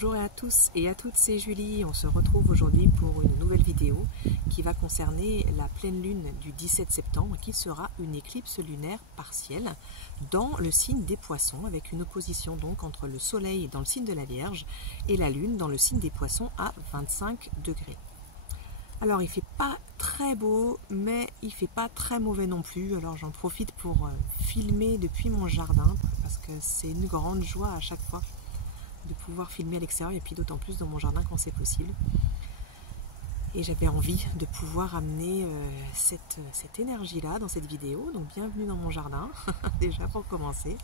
Bonjour à tous et à toutes, c'est Julie. On se retrouve aujourd'hui pour une nouvelle vidéo qui va concerner la pleine lune du 17 septembre qui sera une éclipse lunaire partielle dans le signe des Poissons avec une opposition donc entre le soleil dans le signe de la Vierge et la lune dans le signe des Poissons à 25 degrés. Alors il fait pas très beau mais il fait pas très mauvais non plus, alors j'en profite pour filmer depuis mon jardin parce que c'est une grande joie à chaque fois de pouvoir filmer à l'extérieur et puis d'autant plus dans mon jardin quand c'est possible. Et j'avais envie de pouvoir amener cette énergie-là dans cette vidéo. Donc bienvenue dans mon jardin, déjà pour commencer.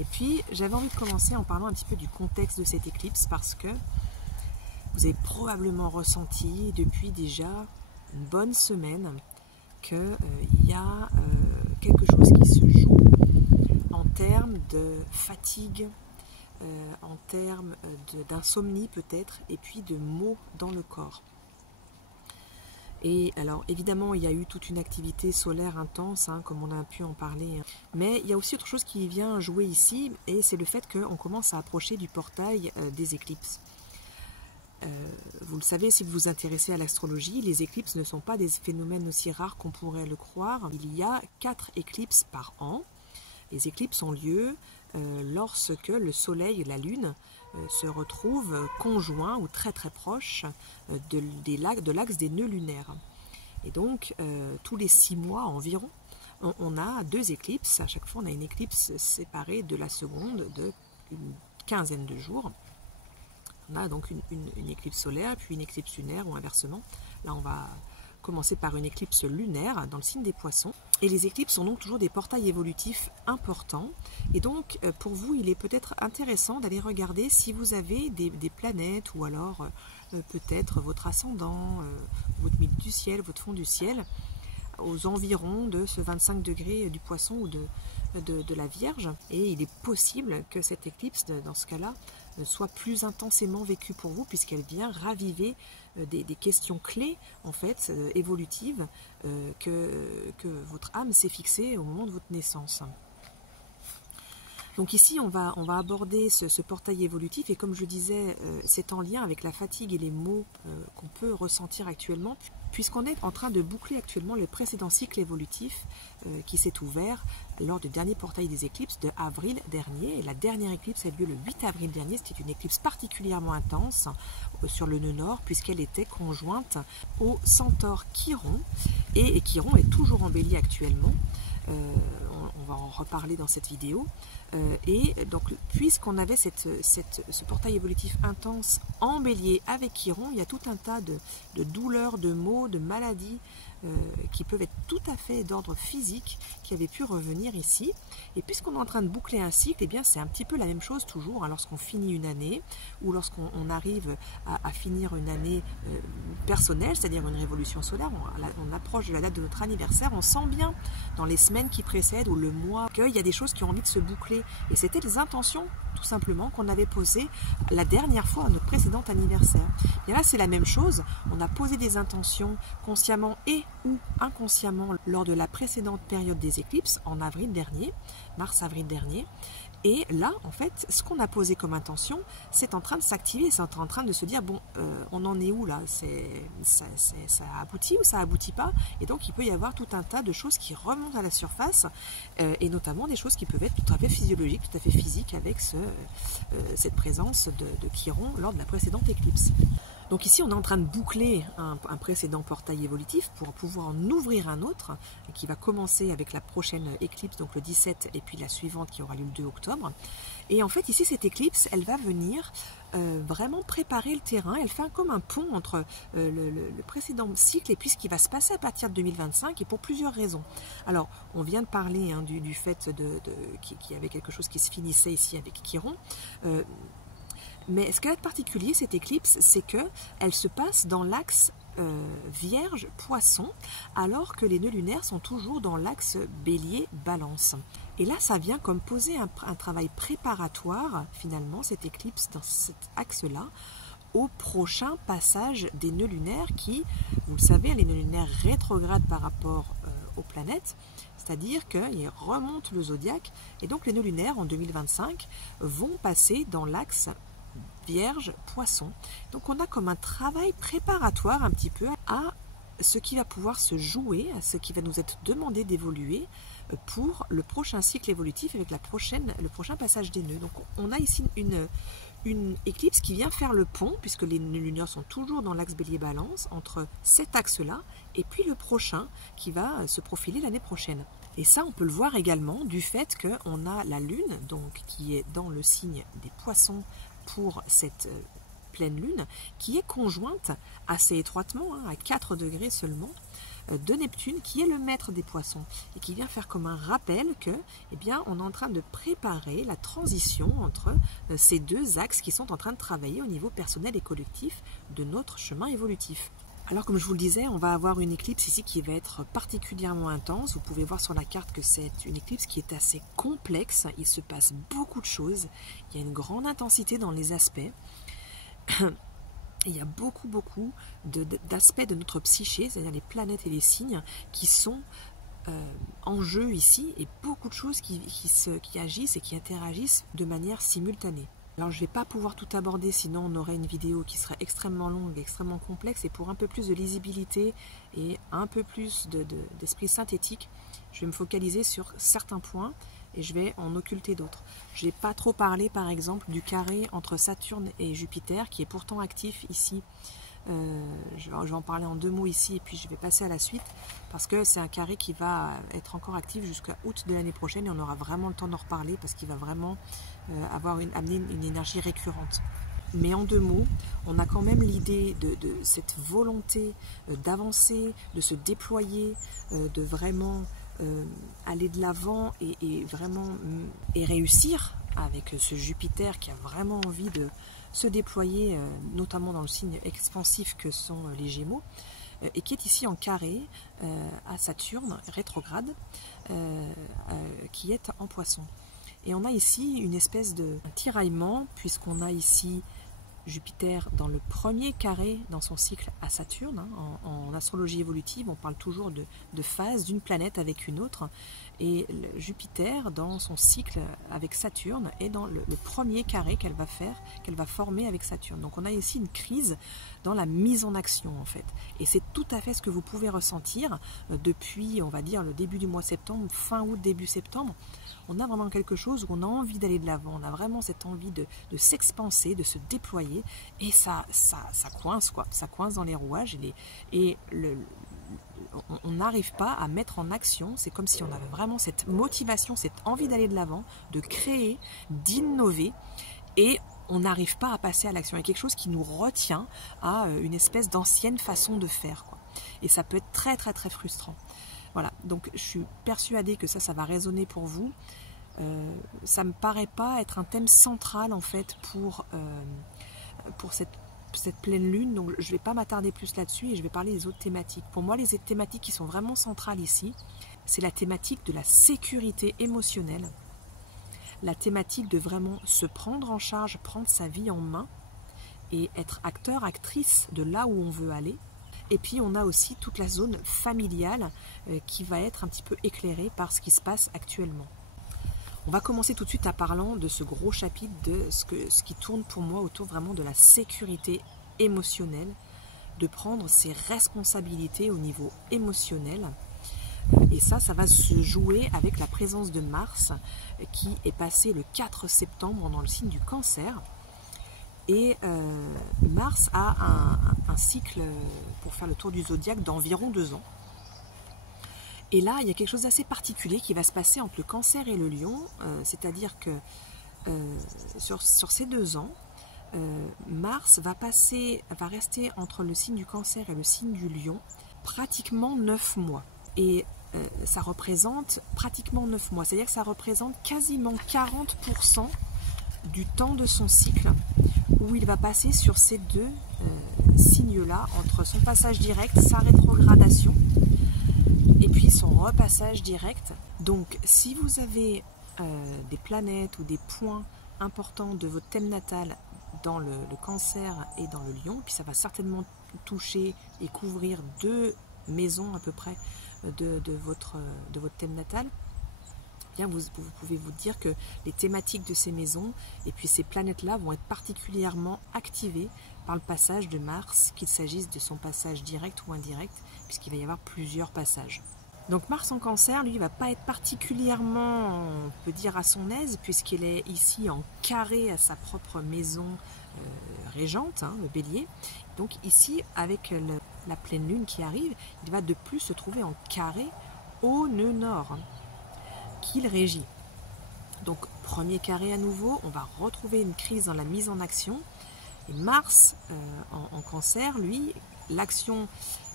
Et puis j'avais envie de commencer en parlant un petit peu du contexte de cette éclipse parce que vous avez probablement ressenti depuis déjà une bonne semaine qu'il y a quelque chose qui se joue en termes de fatigue, en termes d'insomnie peut-être, et puis de maux dans le corps. Et alors évidemment il y a eu toute une activité solaire intense, comme on a pu en parler, mais il y a aussi autre chose qui vient jouer ici, et c'est le fait qu'on commence à approcher du portail des éclipses. Vous le savez, si vous vous intéressez à l'astrologie, les éclipses ne sont pas des phénomènes aussi rares qu'on pourrait le croire. Il y a 4 éclipses par an. Les éclipses ont lieu lorsque le soleil et la lune se retrouvent conjoints ou très très proches de l'axe des nœuds lunaires. Et donc tous les 6 mois environ, on a 2 éclipses. À chaque fois on a une éclipse séparée de la seconde de une quinzaine de jours. On a donc une éclipse solaire puis une éclipse lunaire ou inversement. Là on va commencer par une éclipse lunaire dans le signe des Poissons. Et les éclipses sont donc toujours des portails évolutifs importants. Et donc, pour vous, il est peut-être intéressant d'aller regarder si vous avez des planètes ou alors peut-être votre ascendant, votre milieu du ciel, votre fond du ciel, aux environs de ce 25 degrés du Poisson ou de la Vierge. Et il est possible que cette éclipse, dans ce cas-là, soit plus intensément vécue pour vous puisqu'elle vient raviver des questions clés en fait évolutives que votre âme s'est fixée au moment de votre naissance. Donc ici on va aborder ce portail évolutif et comme je disais c'est en lien avec la fatigue et les maux qu'on peut ressentir actuellement puisqu'on est en train de boucler actuellement le précédent cycle évolutif qui s'est ouvert lors du dernier portail des éclipses de avril dernier. Et la dernière éclipse a eu lieu le 8 avril dernier. C'était une éclipse particulièrement intense sur le nœud nord puisqu'elle était conjointe au centaure Chiron. Et Chiron est toujours en bélier actuellement. On va en reparler dans cette vidéo. Et donc puisqu'on avait ce portail évolutif intense en bélier avec Chiron, il y a tout un tas de douleurs, de maux, de maladies qui peuvent être tout à fait d'ordre physique qui avaient pu revenir ici. Et puisqu'on est en train de boucler un cycle, eh bien c'est un petit peu la même chose toujours lorsqu'on finit une année ou lorsqu'on arrive à finir une année personnelle, c'est-à-dire une révolution solaire, on approche de la date de notre anniversaire, on sent bien dans les semaines qui précèdent ou le mois qu'il y a des choses qui ont envie de se boucler. Et c'était les intentions tout simplement qu'on avait posées la dernière fois à notre précédent anniversaire. Et là c'est la même chose, on a posé des intentions consciemment et ou inconsciemment lors de la précédente période des éclipses en avril dernier, mars-avril dernier. Et là, en fait, ce qu'on a posé comme intention, c'est en train de s'activer, c'est en train de se dire, bon, on en est où là? Ça aboutit ou ça aboutit pas? Et donc, il peut y avoir tout un tas de choses qui remontent à la surface, et notamment des choses qui peuvent être tout à fait physiologiques, tout à fait physiques avec cette présence de Chiron lors de la précédente éclipse. Donc ici, on est en train de boucler un précédent portail évolutif pour pouvoir en ouvrir un autre qui va commencer avec la prochaine éclipse, donc le 17, et puis la suivante qui aura lieu le 2 octobre. Et en fait, ici, cette éclipse, elle va venir vraiment préparer le terrain. Elle fait comme un pont entre le précédent cycle et puis ce qui va se passer à partir de 2025 et pour plusieurs raisons. Alors, on vient de parler du fait qu'il y avait quelque chose qui se finissait ici avec Chiron. Mais ce qu'elle a de particulier, cette éclipse, c'est qu'elle se passe dans l'axe Vierge-Poisson, alors que les nœuds lunaires sont toujours dans l'axe Bélier-Balance. Et là, ça vient comme poser un travail préparatoire, finalement, cette éclipse dans cet axe-là, au prochain passage des nœuds lunaires qui, vous le savez, les nœuds lunaires rétrogradent par rapport aux planètes, c'est-à-dire qu'ils remontent le zodiaque, et donc les nœuds lunaires en 2025 vont passer dans l'axe Vierge, Poisson. Donc on a comme un travail préparatoire un petit peu à ce qui va pouvoir se jouer, à ce qui va nous être demandé d'évoluer pour le prochain cycle évolutif avec le prochain passage des nœuds. Donc on a ici une éclipse qui vient faire le pont, puisque les nœuds lunaires sont toujours dans l'axe Bélier-Balance, entre cet axe-là et puis le prochain qui va se profiler l'année prochaine. Et ça, on peut le voir également du fait qu'on a la Lune, donc qui est dans le signe des Poissons pour cette pleine Lune, qui est conjointe assez étroitement, à 4 degrés seulement, de Neptune, qui est le maître des Poissons, et qui vient faire comme un rappel que, eh bien, on est en train de préparer la transition entre ces deux axes qui sont en train de travailler au niveau personnel et collectif de notre chemin évolutif. Alors comme je vous le disais, on va avoir une éclipse ici qui va être particulièrement intense. Vous pouvez voir sur la carte que c'est une éclipse qui est assez complexe. Il se passe beaucoup de choses. Il y a une grande intensité dans les aspects. Il y a beaucoup d'aspects de notre psyché, c'est-à-dire les planètes et les signes, qui sont en jeu ici, et beaucoup de choses qui agissent et qui interagissent de manière simultanée. Alors je ne vais pas pouvoir tout aborder, sinon on aurait une vidéo qui serait extrêmement longue, extrêmement complexe, et pour un peu plus de lisibilité et un peu plus d'esprit synthétique, je vais me focaliser sur certains points et je vais en occulter d'autres. Je n'ai pas trop parlé par exemple du carré entre Saturne et Jupiter, qui est pourtant actif ici. Je vais en parler en 2 mots ici et puis je vais passer à la suite, parce que c'est un carré qui va être encore actif jusqu'à août de l'année prochaine, et on aura vraiment le temps d'en reparler parce qu'il va vraiment amener une énergie récurrente. Mais en 2 mots, on a quand même l'idée de cette volonté d'avancer, de se déployer, de vraiment aller de l'avant et réussir avec ce Jupiter qui a vraiment envie de se déployer, notamment dans le signe expansif que sont les Gémeaux, et qui est ici en carré à Saturne rétrograde, qui est en Poisson. Et on a ici une espèce de tiraillement, puisqu'on a ici Jupiter dans le premier carré dans son cycle à Saturne. En astrologie évolutive, on parle toujours de phase d'une planète avec une autre. Et Jupiter, dans son cycle avec Saturne, est dans le premier carré qu'elle va former avec Saturne. Donc on a ici une crise dans la mise en action en fait. Et c'est tout à fait ce que vous pouvez ressentir depuis, on va dire, le début du mois de septembre, fin août, début septembre. On a vraiment quelque chose où on a envie d'aller de l'avant, on a vraiment cette envie de s'expanser, de se déployer, et ça coince quoi, ça coince dans les rouages, on n'arrive pas à mettre en action. C'est comme si on avait vraiment cette motivation, cette envie d'aller de l'avant, de créer, d'innover, et on n'arrive pas à passer à l'action. Il y a quelque chose qui nous retient à une espèce d'ancienne façon de faire, quoi. Et ça peut être très très très frustrant. Voilà, donc je suis persuadée que ça va résonner pour vous. Ça ne me paraît pas être un thème central en fait pour cette pleine lune, donc je ne vais pas m'attarder plus là-dessus et je vais parler des autres thématiques. Pour moi, les thématiques qui sont vraiment centrales ici, c'est la thématique de la sécurité émotionnelle, la thématique de vraiment se prendre en charge, prendre sa vie en main et être acteur, actrice de là où on veut aller. Et puis on a aussi toute la zone familiale qui va être un petit peu éclairée par ce qui se passe actuellement. On va commencer tout de suite en parlant de ce gros chapitre de ce qui tourne pour moi autour vraiment de la sécurité émotionnelle, de prendre ses responsabilités au niveau émotionnel. Et ça va se jouer avec la présence de Mars qui est passé le 4 septembre dans le signe du Cancer. Et Mars a un cycle, pour faire le tour du zodiaque, d'environ 2 ans. Et là, il y a quelque chose d'assez particulier qui va se passer entre le Cancer et le Lion, c'est-à-dire que sur ces 2 ans, Mars va rester entre le signe du Cancer et le signe du Lion pratiquement 9 mois. Et ça représente pratiquement 9 mois, c'est-à-dire que ça représente quasiment 40% du temps de son cycle, où il va passer sur ces 2 signes-là, entre son passage direct, sa rétrogradation, et puis son repassage direct. Donc si vous avez des planètes ou des points importants de votre thème natal dans le Cancer et dans le Lion, puis ça va certainement toucher et couvrir 2 maisons à peu près de votre thème natal, bien vous pouvez vous dire que les thématiques de ces maisons et puis ces planètes-là vont être particulièrement activées par le passage de Mars, qu'il s'agisse de son passage direct ou indirect, puisqu'il va y avoir plusieurs passages. Donc Mars en Cancer, lui, ne va pas être particulièrement, on peut dire, à son aise, puisqu'il est ici en carré à sa propre maison régente, le Bélier. Donc ici, avec la pleine lune qui arrive, il va de plus se trouver en carré au nœud nord, qu'il régit. Donc premier carré à nouveau, on va retrouver une crise dans la mise en action. Et Mars en Cancer, lui, l'action,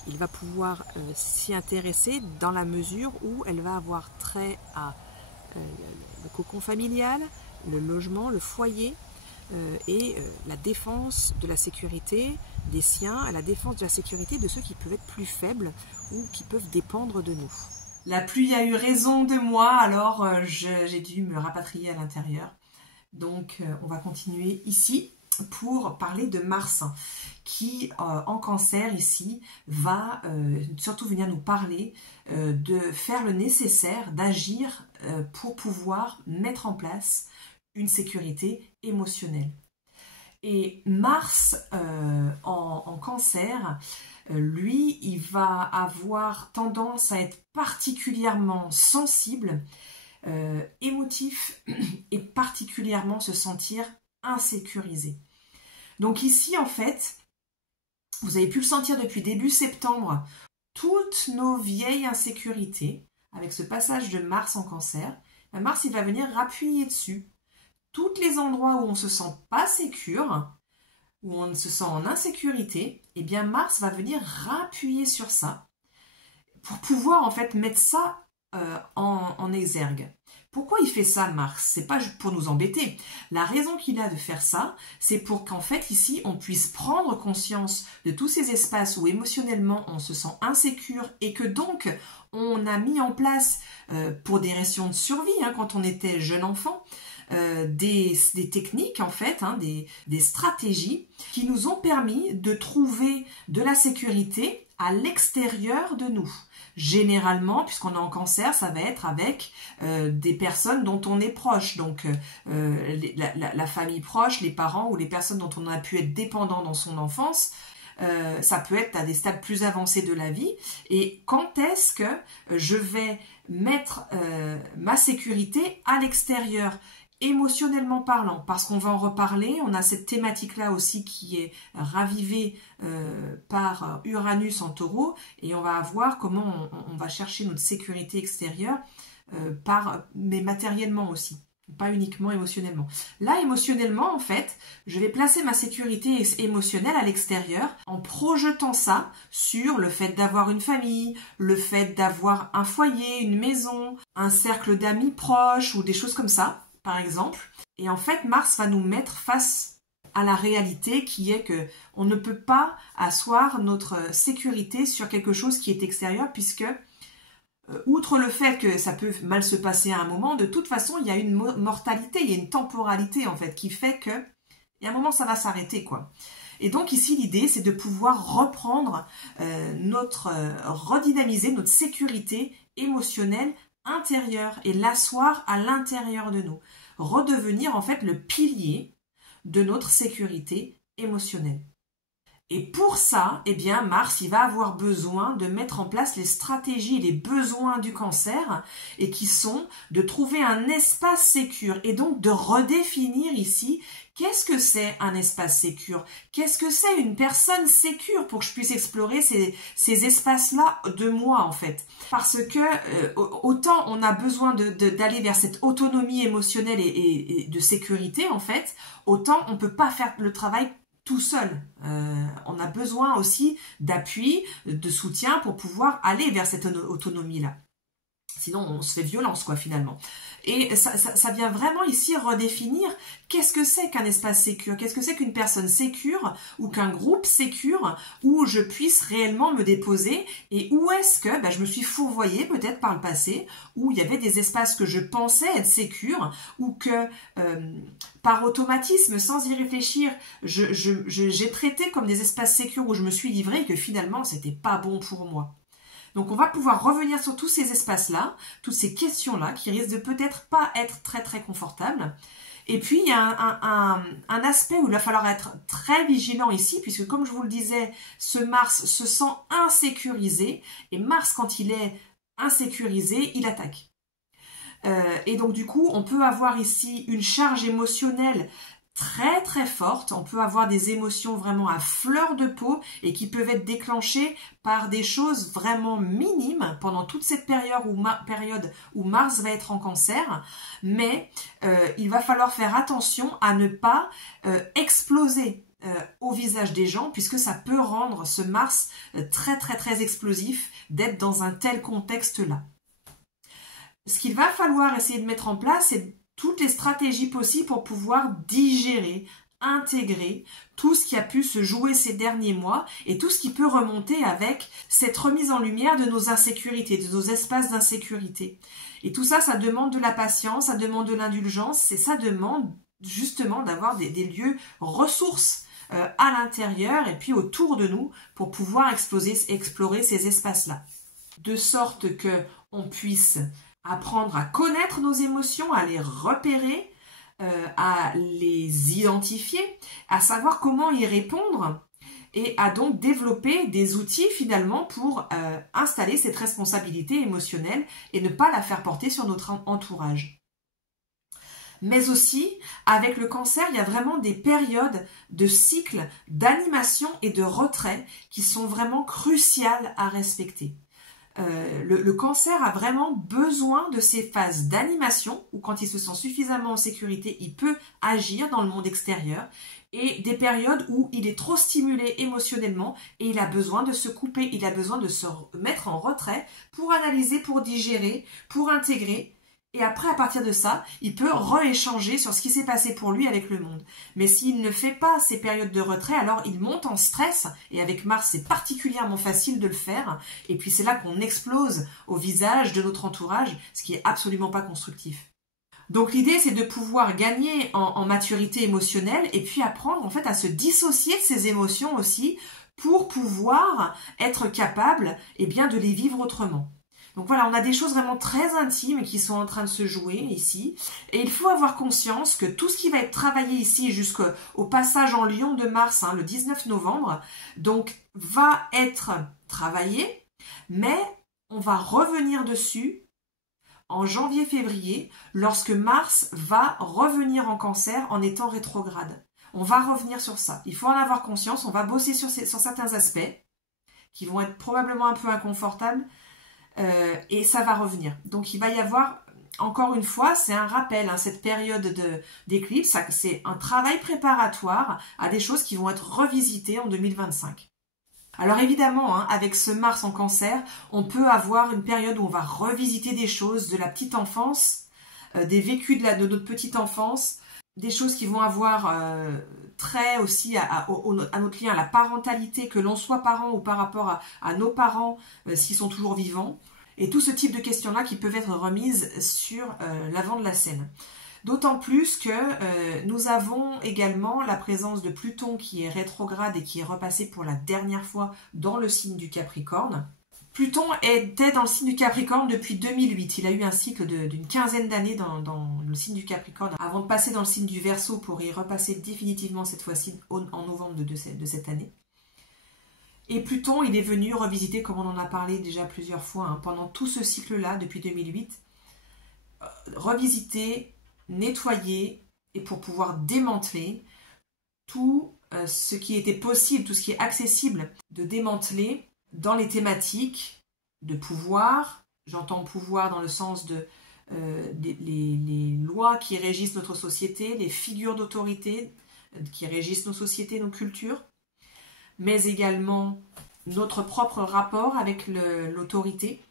il va pouvoir s'y intéresser dans la mesure où elle va avoir trait à le cocon familial, le logement, le foyer et la défense de la sécurité des siens, et la défense de la sécurité de ceux qui peuvent être plus faibles ou qui peuvent dépendre de nous. La pluie a eu raison de moi, alors j'ai dû me rapatrier à l'intérieur. Donc on va continuer ici pour parler de Mars qui en Cancer ici va surtout venir nous parler de faire le nécessaire, d'agir pour pouvoir mettre en place une sécurité émotionnelle. Et Mars en Cancer, lui, il va avoir tendance à être particulièrement sensible, émotif et particulièrement se sentir insécurisé. Donc ici, en fait, vous avez pu le sentir depuis début septembre, toutes nos vieilles insécurités, avec ce passage de Mars en Cancer, Mars, il va venir appuyer dessus. Tous les endroits où on ne se sent pas sécure, où on se sent en insécurité, eh bien Mars va venir appuyer sur ça pour pouvoir en fait mettre ça en exergue. Pourquoi il fait ça, Mars? C'est pas pour nous embêter. La raison qu'il a de faire ça, c'est pour qu'en fait, ici, on puisse prendre conscience de tous ces espaces où émotionnellement, on se sent insécure et que donc, on a mis en place, pour des raisons de survie, quand on était jeune enfant, des techniques, en fait, des stratégies qui nous ont permis de trouver de la sécurité à l'extérieur de nous. Généralement, puisqu'on est en Cancer, ça va être avec des personnes dont on est proche, donc la famille proche, les parents ou les personnes dont on a pu être dépendant dans son enfance. Ça peut être à des stades plus avancés de la vie. Et quand est-ce que je vais mettre ma sécurité à l'extérieur ? Émotionnellement parlant, parce qu'on va en reparler, on a cette thématique-là aussi qui est ravivée par Uranus en Taureau, et on va voir comment on va chercher notre sécurité extérieure, mais matériellement aussi, pas uniquement émotionnellement. Là, émotionnellement, en fait, je vais placer ma sécurité émotionnelle à l'extérieur en projetant ça sur le fait d'avoir une famille, le fait d'avoir un foyer, une maison, un cercle d'amis proches ou des choses comme ça, par exemple. Et en fait, Mars va nous mettre face à la réalité qui est que on ne peut pas asseoir notre sécurité sur quelque chose qui est extérieur puisque, outre le fait que ça peut mal se passer à un moment, de toute façon, il y a une mortalité, il y a une temporalité en fait qui fait que, et à un moment, ça va s'arrêter quoi. Et donc ici, l'idée, c'est de pouvoir reprendre redynamiser notre sécurité émotionnelle intérieure et l'asseoir à l'intérieur de nous. Redevenir en fait le pilier de notre sécurité émotionnelle. Et pour ça, eh bien, Mars, il va avoir besoin de mettre en place les stratégies et les besoins du Cancer et qui sont de trouver un espace sécure et donc de redéfinir ici qu'est-ce que c'est un espace sécure, qu'est-ce que c'est une personne sécure pour que je puisse explorer ces espaces-là de moi en fait. Parce que autant on a besoin d'aller vers cette autonomie émotionnelle et de sécurité en fait, autant on ne peut pas faire le travail tout seul. On a besoin aussi d'appui, de soutien pour pouvoir aller vers cette autonomie-là. Sinon, on se fait violence, quoi, finalement. Et ça vient vraiment ici redéfinir qu'est-ce que c'est qu'un espace sécure, qu'est-ce que c'est qu'une personne sécure ou qu'un groupe sécure où je puisse réellement me déposer et où est-ce que je me suis fourvoyée peut-être par le passé où il y avait des espaces que je pensais être sécures ou que par automatisme, sans y réfléchir, j'ai traité comme des espaces sécures où je me suis livrée et que finalement, c'était pas bon pour moi. Donc on va pouvoir revenir sur tous ces espaces-là, toutes ces questions-là qui risquent de peut-être pas être très très confortables. Et puis il y a un aspect où il va falloir être très vigilant ici, puisque comme je vous le disais, ce Mars se sent insécurisé, et Mars quand il est insécurisé, il attaque. Et donc du coup, on peut avoir ici une charge émotionnelle très très forte, on peut avoir des émotions vraiment à fleur de peau et qui peuvent être déclenchées par des choses vraiment minimes pendant toute cette période où Mars va être en Cancer, mais il va falloir faire attention à ne pas exploser au visage des gens, puisque ça peut rendre ce Mars très très très explosif d'être dans un tel contexte-là. Ce qu'il va falloir essayer de mettre en place, c'est toutes les stratégies possibles pour pouvoir digérer, intégrer tout ce qui a pu se jouer ces derniers mois et tout ce qui peut remonter avec cette remise en lumière de nos insécurités, de nos espaces d'insécurité. Et tout ça, ça demande de la patience, ça demande de l'indulgence et ça demande justement d'avoir des lieux ressources à l'intérieur et puis autour de nous pour pouvoir explorer ces espaces-là. De sorte que on puisse apprendre à connaître nos émotions, à les repérer, à les identifier, à savoir comment y répondre et à donc développer des outils finalement pour installer cette responsabilité émotionnelle et ne pas la faire porter sur notre entourage. Mais aussi, avec le Cancer, il y a vraiment des périodes de cycle d'animation et de retrait qui sont vraiment cruciales à respecter. Le Cancer a vraiment besoin de ces phases d'animation où quand il se sent suffisamment en sécurité, il peut agir dans le monde extérieur et des périodes où il est trop stimulé émotionnellement et il a besoin de se couper, il a besoin de se mettre en retrait pour analyser, pour digérer, pour intégrer. Et après, à partir de ça, il peut rééchanger sur ce qui s'est passé pour lui avec le monde. Mais s'il ne fait pas ces périodes de retrait, alors il monte en stress. Et avec Mars, c'est particulièrement facile de le faire. Et puis c'est là qu'on explose au visage de notre entourage, ce qui est absolument pas constructif. Donc l'idée, c'est de pouvoir gagner en maturité émotionnelle et puis apprendre en fait à se dissocier de ces émotions aussi pour pouvoir être capable de les vivre autrement. Donc voilà, on a des choses vraiment très intimes qui sont en train de se jouer ici. Et il faut avoir conscience que tout ce qui va être travaillé ici jusqu'au passage en Lion de Mars, le 19 novembre, donc va être travaillé, mais on va revenir dessus en janvier-février, lorsque Mars va revenir en Cancer en étant rétrograde. On va revenir sur ça. Il faut en avoir conscience, on va bosser sur certains aspects qui vont être probablement un peu inconfortables, et ça va revenir. Donc il va y avoir, encore une fois, c'est un rappel, cette période d'éclipse, c'est un travail préparatoire à des choses qui vont être revisitées en 2025. Alors évidemment, avec ce Mars en Cancer, on peut avoir une période où on va revisiter des choses de la petite enfance, des vécus de notre petite enfance, des choses qui vont avoir trait aussi à notre lien à la parentalité, que l'on soit parent ou par rapport à nos parents s'ils sont toujours vivants, et tout ce type de questions-là qui peuvent être remises sur l'avant de la scène. D'autant plus que nous avons également la présence de Pluton qui est rétrograde et qui est repassé pour la dernière fois dans le signe du Capricorne. Pluton était dans le signe du Capricorne depuis 2008. Il a eu un cycle d'une quinzaine d'années dans le signe du Capricorne avant de passer dans le signe du Verseau pour y repasser définitivement cette fois-ci en novembre de cette année. Et Pluton, il est venu revisiter, comme on en a parlé déjà plusieurs fois, pendant tout ce cycle-là, depuis 2008, revisiter, nettoyer, et pour pouvoir démanteler tout ce qui était possible, tout ce qui est accessible de démanteler dans les thématiques de pouvoir. J'entends pouvoir dans le sens de les lois qui régissent notre société, les figures d'autorité qui régissent nos sociétés, nos cultures, mais également notre propre rapport avec l'autorité.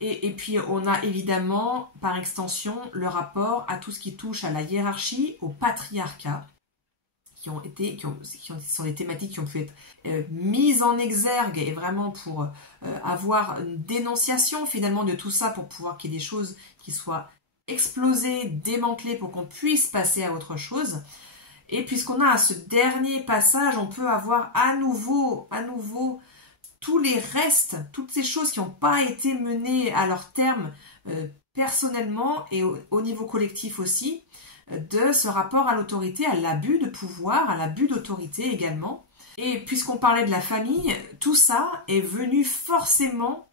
Et puis on a évidemment, par extension, le rapport à tout ce qui touche à la hiérarchie, au patriarcat, qui sont des thématiques qui ont pu être mises en exergue et vraiment pour avoir une dénonciation finalement de tout ça, pour pouvoir qu'il y ait des choses qui soient explosées, démantelées pour qu'on puisse passer à autre chose. Et puisqu'on a ce dernier passage, on peut avoir à nouveau tous les restes, toutes ces choses qui n'ont pas été menées à leur terme personnellement et au niveau collectif aussi, de ce rapport à l'autorité, à l'abus de pouvoir, à l'abus d'autorité également. Et puisqu'on parlait de la famille, tout ça est venu forcément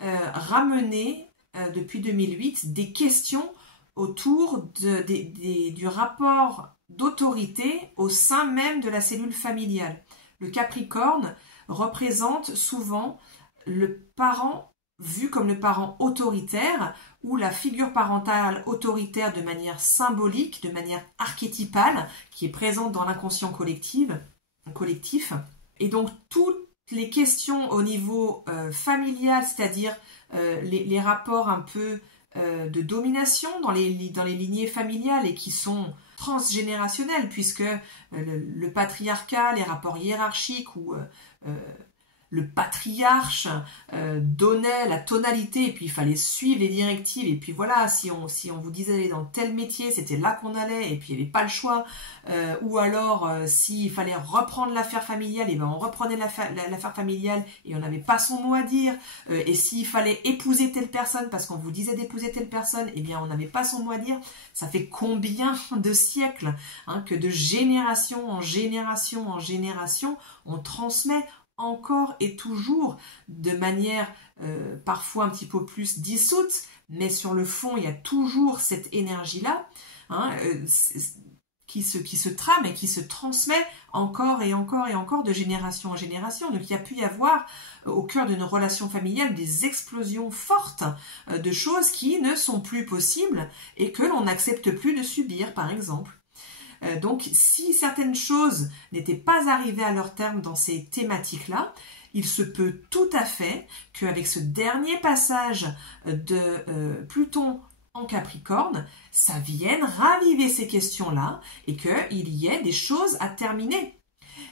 ramener, depuis 2008, des questions autour du rapport d'autorité au sein même de la cellule familiale. Le Capricorne représente souvent le parent vu comme le parent autoritaire ou la figure parentale autoritaire de manière symbolique, de manière archétypale, qui est présente dans l'inconscient collectif. Et donc toutes les questions au niveau familial, c'est-à-dire les rapports un peu de domination dans les lignées familiales et qui sont transgénérationnelles, puisque le patriarcat, les rapports hiérarchiques ou le patriarche donnait la tonalité et puis il fallait suivre les directives et puis voilà, si on vous disait d'aller dans tel métier, c'était là qu'on allait et puis il n'y avait pas le choix, ou alors s'il fallait reprendre l'affaire familiale, et ben on reprenait l'affaire familiale et on n'avait pas son mot à dire, et s'il fallait épouser telle personne parce qu'on vous disait d'épouser telle personne, et bien on n'avait pas son mot à dire. Ça fait combien de siècles que de génération en génération en génération on transmet encore et toujours de manière parfois un petit peu plus dissoute, mais sur le fond il y a toujours cette énergie-là qui se trame et qui se transmet encore et encore et encore de génération en génération. Donc il y a pu y avoir au cœur d'une relation familiale des explosions fortes de choses qui ne sont plus possibles et que l'on n'accepte plus de subir, par exemple. Donc, si certaines choses n'étaient pas arrivées à leur terme dans ces thématiques-là, il se peut tout à fait qu'avec ce dernier passage de Pluton en Capricorne, ça vienne raviver ces questions-là et qu'il y ait des choses à terminer.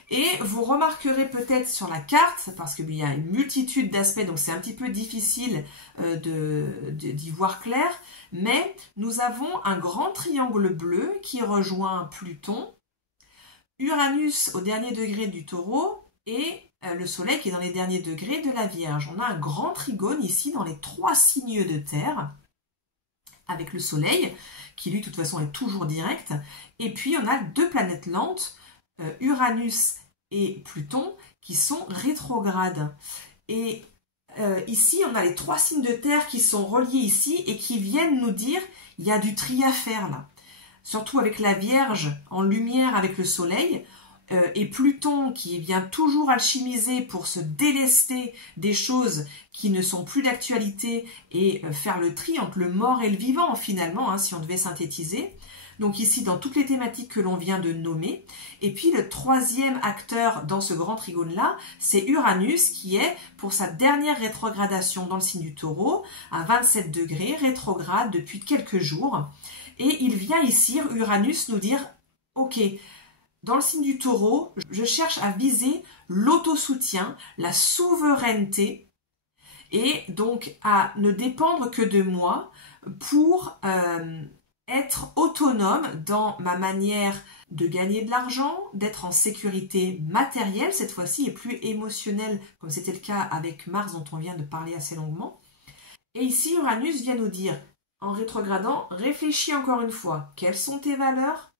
Et vous remarquerez peut-être sur la carte, parce qu'il y a une multitude d'aspects, donc c'est un petit peu difficile d'y voir clair, mais nous avons un grand triangle bleu qui rejoint Pluton, Uranus au dernier degré du Taureau et le Soleil qui est dans les derniers degrés de la Vierge. On a un grand trigone ici dans les 3 signes de terre, avec le Soleil, qui lui de toute façon est toujours direct, et puis on a 2 planètes lentes, Uranus et Pluton, qui sont rétrogrades. Et ici, on a les 3 signes de terre qui sont reliés ici et qui viennent nous dire il y a du tri à faire là. Surtout avec la Vierge en lumière avec le Soleil et Pluton qui vient toujours alchimiser pour se délester des choses qui ne sont plus d'actualité et faire le tri entre le mort et le vivant finalement, si on devait synthétiser. Donc ici, dans toutes les thématiques que l'on vient de nommer. Et puis le 3e acteur dans ce grand trigone-là, c'est Uranus qui est pour sa dernière rétrogradation dans le signe du Taureau, à 27 degrés, rétrograde depuis quelques jours. Et il vient ici, Uranus, nous dire, ok, dans le signe du Taureau, je cherche à viser l'autosoutien, la souveraineté, et donc à ne dépendre que de moi pour être autonome dans ma manière de gagner de l'argent, d'être en sécurité matérielle cette fois-ci et plus émotionnelle comme c'était le cas avec Mars dont on vient de parler assez longuement. Et ici Uranus vient nous dire en rétrogradant, réfléchis encore une fois, quelles sont tes valeurs?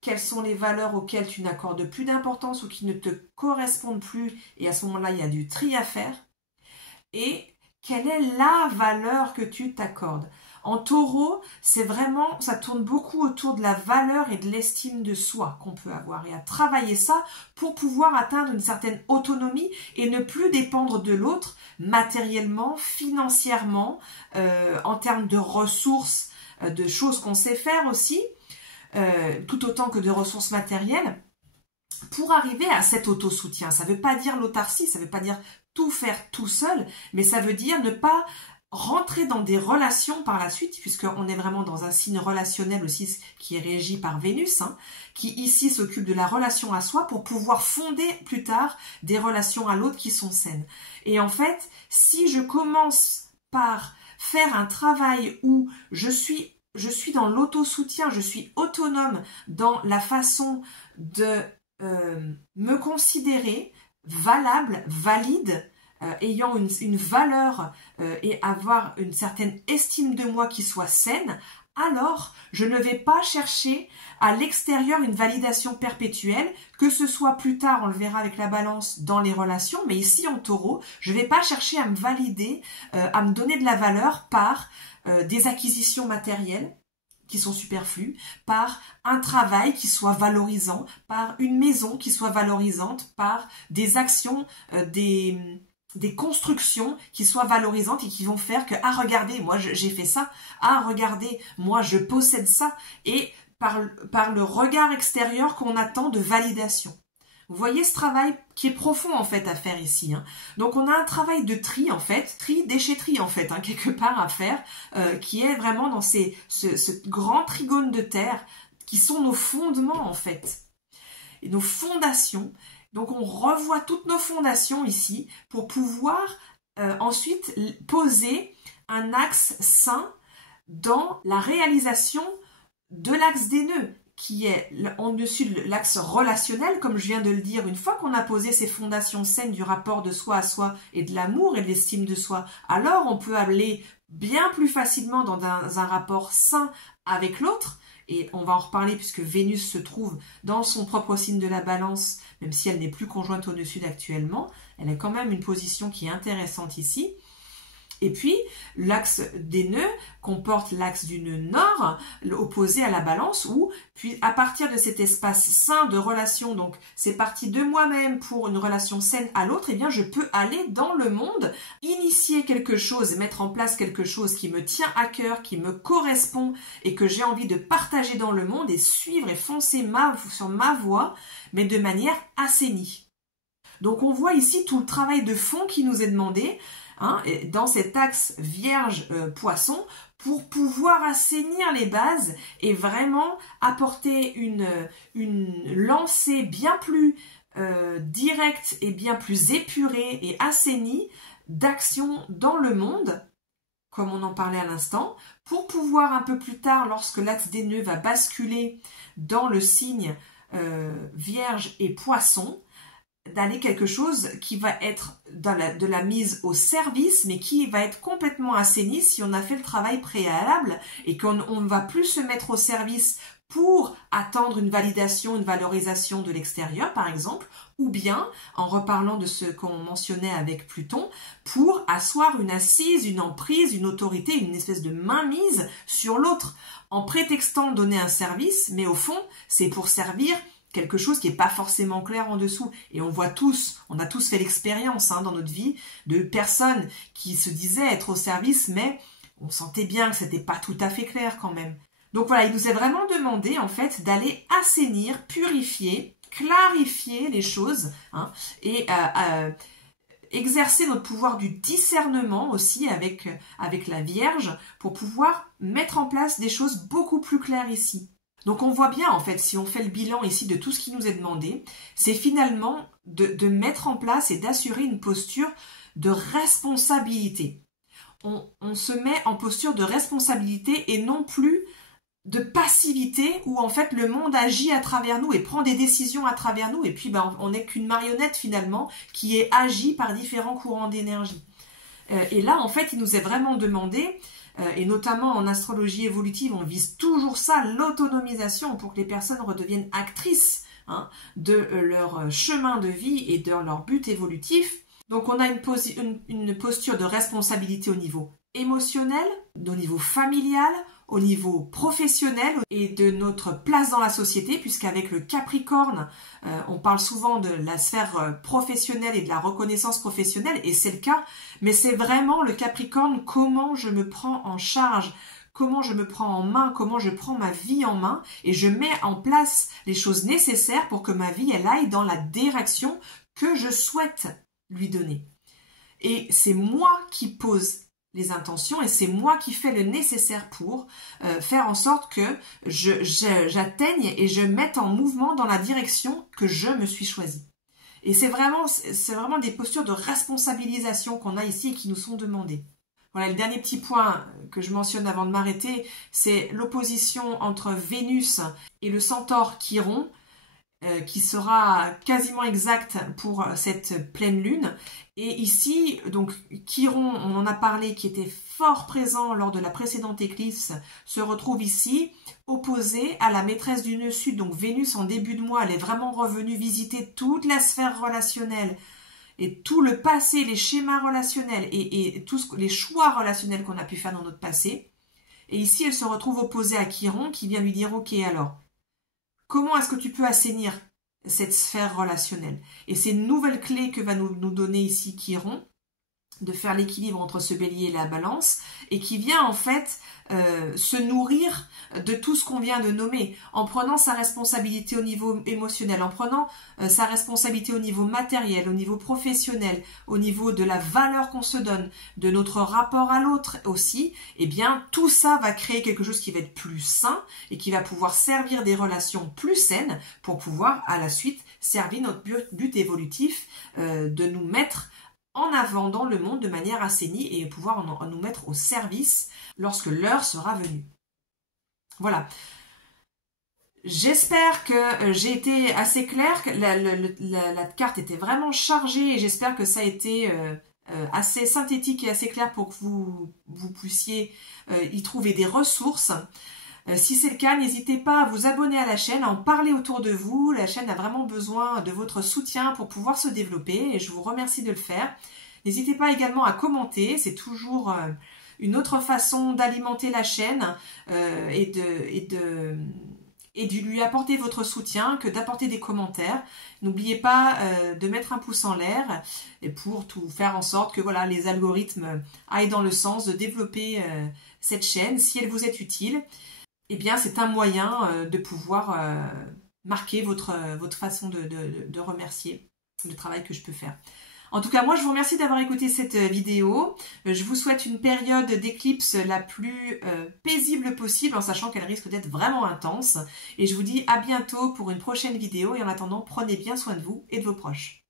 Quelles sont les valeurs auxquelles tu n'accordes plus d'importance ou qui ne te correspondent plus et à ce moment-là il y a du tri à faire? Et quelle est la valeur que tu t'accordes? En Taureau, c'est vraiment, ça tourne beaucoup autour de la valeur et de l'estime de soi qu'on peut avoir et à travailler ça pour pouvoir atteindre une certaine autonomie et ne plus dépendre de l'autre matériellement, financièrement, en termes de ressources, de choses qu'on sait faire aussi, tout autant que de ressources matérielles, pour arriver à cet autosoutien. Ça ne veut pas dire l'autarcie, ça ne veut pas dire tout faire tout seul, mais ça veut dire ne pas rentrer dans des relations par la suite, puisqu'on est vraiment dans un signe relationnel aussi qui est régi par Vénus, qui ici s'occupe de la relation à soi pour pouvoir fonder plus tard des relations à l'autre qui sont saines. Et en fait, si je commence par faire un travail où je suis dans l'autosoutien, je suis autonome dans la façon de me considérer, valable, valide, ayant une valeur et avoir une certaine estime de moi qui soit saine, alors je ne vais pas chercher à l'extérieur une validation perpétuelle, que ce soit plus tard, on le verra avec la balance, dans les relations, mais ici en taureau, je ne vais pas chercher à me valider, à me donner de la valeur par des acquisitions matérielles qui sont superflues, par un travail qui soit valorisant, par une maison qui soit valorisante, par des actions, des constructions qui soient valorisantes et qui vont faire que, ah regardez, moi j'ai fait ça, ah regardez, moi je possède ça, et par le regard extérieur qu'on attend de validation. Vous voyez ce travail qui est profond en fait à faire ici. Hein. Donc on a un travail de tri en fait, déchetterie en fait, hein, quelque part à faire, qui est vraiment dans ce grand trigone de terre qui sont nos fondements en fait, et nos fondations. Donc on revoit toutes nos fondations ici pour pouvoir ensuite poser un axe sain dans la réalisation de l'axe des nœuds, qui est en dessus de l'axe relationnel, comme je viens de le dire. Une fois qu'on a posé ces fondations saines du rapport de soi à soi et de l'amour et de l'estime de soi, alors on peut aller bien plus facilement dans un rapport sain avec l'autre. Et on va en reparler puisque Vénus se trouve dans son propre signe de la balance, même si elle n'est plus conjointe au nœud sud actuellement. Elle a quand même une position qui est intéressante ici. Et puis, l'axe des nœuds comporte l'axe du nœud nord, opposé à la balance, où, puis à partir de cet espace sain de relation, donc c'est parti de moi-même pour une relation saine à l'autre, eh bien je peux aller dans le monde, initier quelque chose, mettre en place quelque chose qui me tient à cœur, qui me correspond et que j'ai envie de partager dans le monde et suivre et foncer sur ma voie, mais de manière assainie. Donc on voit ici tout le travail de fond qui nous est demandé, hein, dans cet axe Vierge-Poisson, pour pouvoir assainir les bases et vraiment apporter une lancée bien plus directe et bien plus épurée et assainie d'action dans le monde, comme on en parlait à l'instant, pour pouvoir un peu plus tard, lorsque l'axe des nœuds va basculer dans le signe Vierge et Poisson, d'aller quelque chose qui va être de la mise au service, mais qui va être complètement assaini si on a fait le travail préalable et qu'on ne va plus se mettre au service pour attendre une validation, une valorisation de l'extérieur, par exemple, ou bien, en reparlant de ce qu'on mentionnait avec Pluton, pour asseoir une assise, une emprise, une autorité, une espèce de mainmise sur l'autre, en prétextant de donner un service, mais au fond, c'est pour servir quelque chose qui n'est pas forcément clair en dessous. Et on voit tous, on a tous fait l'expérience dans notre vie de personnes qui se disaient être au service, mais on sentait bien que c'était pas tout à fait clair quand même. Donc voilà, il nous est vraiment demandé en fait d'aller assainir, purifier, clarifier les choses, et exercer notre pouvoir du discernement aussi avec la Vierge pour pouvoir mettre en place des choses beaucoup plus claires ici. Donc on voit bien en fait, si on fait le bilan ici de tout ce qui nous est demandé, c'est finalement de mettre en place et d'assurer une posture de responsabilité. On se met en posture de responsabilité et non plus de passivité où en fait le monde agit à travers nous et prend des décisions à travers nous et puis on n'est qu'une marionnette finalement qui est agie par différents courants d'énergie. Et là en fait il nous est vraiment demandé, et notamment en astrologie évolutive, on vise toujours ça, l'autonomisation, pour que les personnes redeviennent actrices de leur chemin de vie et de leur but évolutif. Donc on a une posture de responsabilité au niveau émotionnel, au niveau familial, au niveau professionnel et de notre place dans la société, puisqu'avec le Capricorne, on parle souvent de la sphère professionnelle et de la reconnaissance professionnelle, et c'est le cas, mais c'est vraiment le Capricorne, comment je me prends en charge, comment je me prends en main, comment je prends ma vie en main, et je mets en place les choses nécessaires pour que ma vie, elle aille dans la direction que je souhaite lui donner. Et c'est moi qui pose les intentions et c'est moi qui fais le nécessaire pour faire en sorte que j'atteigne et je mette en mouvement dans la direction que je me suis choisie. Et c'est vraiment des postures de responsabilisation qu'on a ici et qui nous sont demandées. Voilà, le dernier petit point que je mentionne avant de m'arrêter, c'est l'opposition entre Vénus et le centaure Chiron. qui sera quasiment exact pour cette pleine lune. Et ici, donc Chiron, on en a parlé, qui était fort présent lors de la précédente éclipse, se retrouve ici, opposé à la maîtresse du nœud sud. Donc Vénus, en début de mois, elle est vraiment revenue visiter toute la sphère relationnelle et tout le passé, les schémas relationnels et tous les choix relationnels qu'on a pu faire dans notre passé. Et ici, elle se retrouve opposée à Chiron, qui vient lui dire, ok, alors, comment est-ce que tu peux assainir cette sphère relationnelle? Et c'est une nouvelle clé que va nous donner ici Chiron, de faire l'équilibre entre ce bélier et la balance, et qui vient en fait se nourrir de tout ce qu'on vient de nommer, en prenant sa responsabilité au niveau émotionnel, en prenant sa responsabilité au niveau matériel, au niveau professionnel, au niveau de la valeur qu'on se donne, de notre rapport à l'autre aussi. Eh bien tout ça va créer quelque chose qui va être plus sain et qui va pouvoir servir des relations plus saines pour pouvoir à la suite servir notre but évolutif, de nous mettre en avant dans le monde de manière assainie et pouvoir nous mettre au service lorsque l'heure sera venue. Voilà. J'espère que j'ai été assez claire, que la carte était vraiment chargée et j'espère que ça a été assez synthétique et assez clair pour que vous puissiez y trouver des ressources. Si c'est le cas, n'hésitez pas à vous abonner à la chaîne, à en parler autour de vous. La chaîne a vraiment besoin de votre soutien pour pouvoir se développer et je vous remercie de le faire. N'hésitez pas également à commenter, c'est toujours une autre façon d'alimenter la chaîne et de lui apporter votre soutien que d'apporter des commentaires. N'oubliez pas de mettre un pouce en l'air et pour tout faire en sorte que voilà, les algorithmes aillent dans le sens de développer cette chaîne. Si elle vous est utile, eh bien, c'est un moyen de pouvoir marquer votre façon de remercier le travail que je peux faire. En tout cas, moi, je vous remercie d'avoir écouté cette vidéo. Je vous souhaite une période d'éclipse la plus paisible possible, en sachant qu'elle risque d'être vraiment intense. Et je vous dis à bientôt pour une prochaine vidéo. Et en attendant, prenez bien soin de vous et de vos proches.